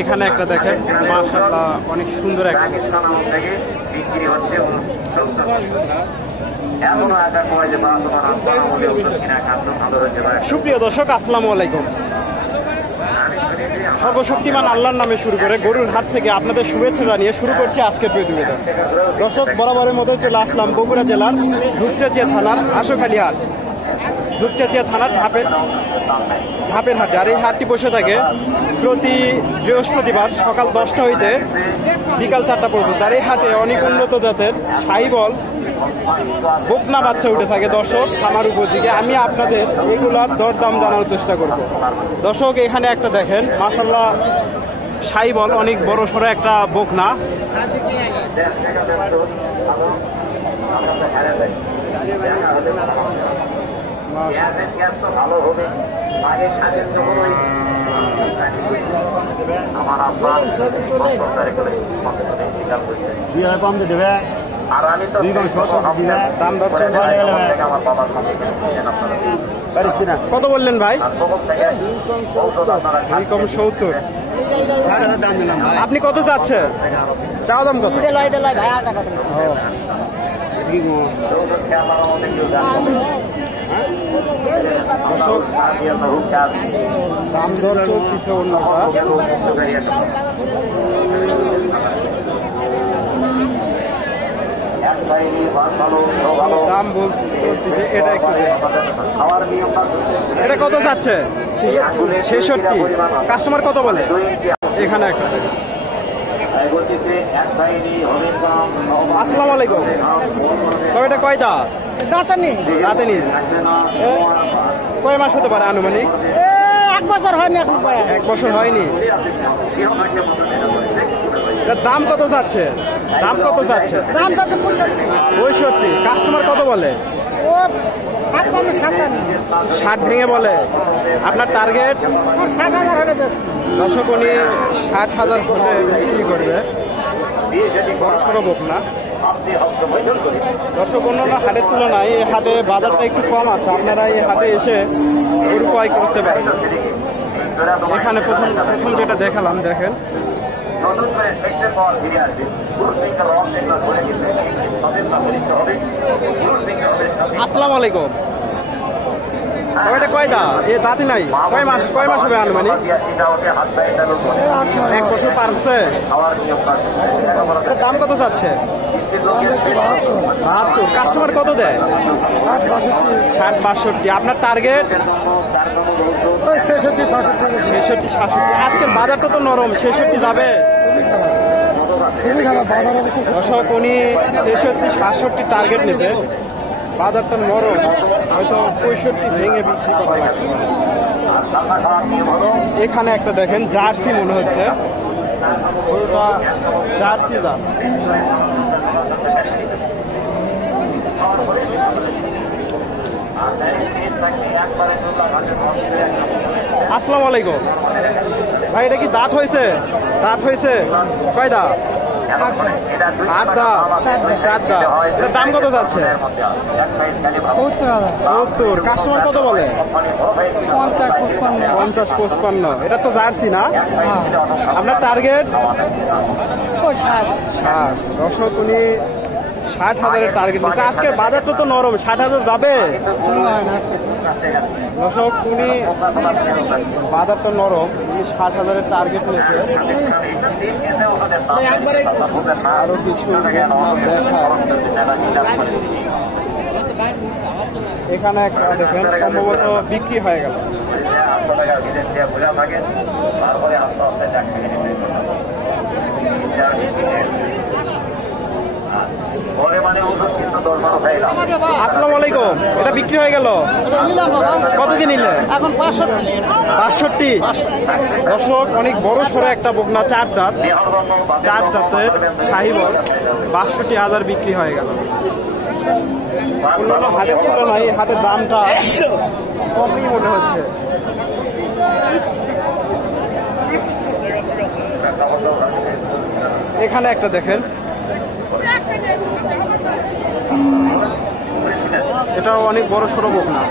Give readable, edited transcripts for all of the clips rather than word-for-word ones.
এখানে একটা দেখেন মাশাআল্লাহ অনেক সুন্দর একটা সুপ্রিয় দর্শক আসসালামু আলাইকুম। সর্বশক্তিমান আল্লাহর নামে শুরু করে গরুর হাট থেকে আপনাদের শুভেচ্ছা জানিয়ে শুরু করছি আজকের প্রতিবেদন। দর্শক বরাবরের মতো চলে আসলাম বগুড়া জেলার ধূপচাচিয়া থানার আশুখালী হাট। ধূপচাচিয়া থানার ধাপের হাট। আর এই হাটটি বসে থাকে প্রতি বৃহস্পতিবার সকাল 10টা হইতে বিকাল 4টা পর্যন্ত। আর এই হাটে অনেক উন্নত জাতের সাইবল বকনা বাচ্চা উঠে থাকে দর্শক খামার উপযোগী। আমি আপনাদের এগুলার দরদাম জানার চেষ্টা করব। দর্শক এখানে একটা দেখেন মাশাআল্লাহ সাইবল অনেক বড় সড়ো একটা বকনা। কত বললেন ভাই? 270। আপনি কত চাচ্ছেন? চাওয়া দাম কত? দাম দর চলতেছে দাম বলতেছে এটা একটু এটা কত যাচ্ছে? 66। কাস্টমার কত বলে? এখানে একটা আসসালামু আলাইকুম। তবে এটা কয় দাঁত? দাঁতানি। কয় মাস হতে পারে আনুমানিক? 1 বছর হয়নি এখন। 1 বছর হয়নি। দাম কত যাচ্ছে? দাম কত যাচ্ছে? 65। কাস্টমার কত বলে? 60 ভেঙে বলে। আপনার টার্গেট? 60,000 হলে দর্শক উনি 60,000 হলে বিক্রি করবে। বড় সড়ো বকনা। দর্শক অন্যান্য হাটের তুলনায় এই হাটে বাজারটা একটু কম আছে। আপনারা এই হাটে এসে গরু ক্রয় করতে পারেন। এখানে প্রথম যেটা দেখালাম দেখেন আসসালামু আলাইকুম। এটা কয় দাঁত? এ দাঁতই নাই। কয় মাস হবে আনুমানিক? 1 বছর পার হচ্ছে। দাম কত যাচ্ছে? 72। কাস্টমার কত দেয়? 60-62। আপনার টার্গেট? 66-67। আজকের বাজারটা তো নরম, 66 যাবে? দর্শক উনি 66-67 টার্গেট নিছে। বাজারটা নরম, হয়তো 65 ভেঙে বিক্রি করা লাগবে। এখানে একটা দেখেন জার্সি মনে হচ্ছে, গরুটা জার্সি জাত। আসসালামু আলাইকুম ভাই। এটা কি দাঁত হয়েছে? কয় দাঁত? 8 দাঁত। 4 দাঁত। এটার দাম কত যাচ্ছে? 70। কাস্টমার কত বলে? 50-55। এটা তো জার্সি না? আপনার টার্গেট? 60। দর্শক উনি 60,000 টার্গেট নিচ্ছে। আজকের বাজারটা তো নরম, 60,000 যাবে? দর্শক উনি বাজারটা নরম, উনি 60,000 টার্গেট নিয়েছে। আরো কিছু এখানে একটা দেখেন সম্ভবত বিক্রি হয়ে গেল। আসসালামু আলাইকুম। এটা বিক্রি হয়ে গেল? কত দিয়ে নিলে? এখন 65। দর্শক অনেক বড় সড়ো একটা বকনা, 4 দাঁত। 4 দাঁতের সাহিবল 62,000 বিক্রি হয়ে গেল। অন্যান্য হাটের তুলনায় এই হাটের দামটা কমই মনে হচ্ছে। এখানে একটা দেখেন এটাও অনেক বড় সড়ো বকনা।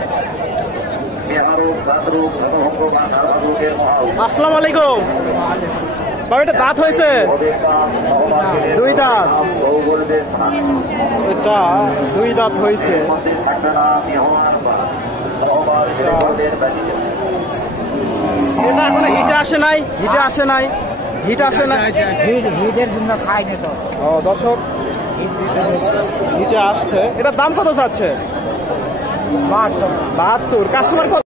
আসসালামু আলাইকুম। বাবা এটা দাঁত হয়েছে? 2 দাঁত। এটা 2 দাঁত হয়েছে। এটা এখন হিটে আসে নাই, হিটে আসে নাই, হিট আসে না। হিটের জন্য খাইনি তো। ও দর্শক, হিটে আসছে। এটার দাম কত চাচ্ছে? 72। 72। কাস্টমার কত?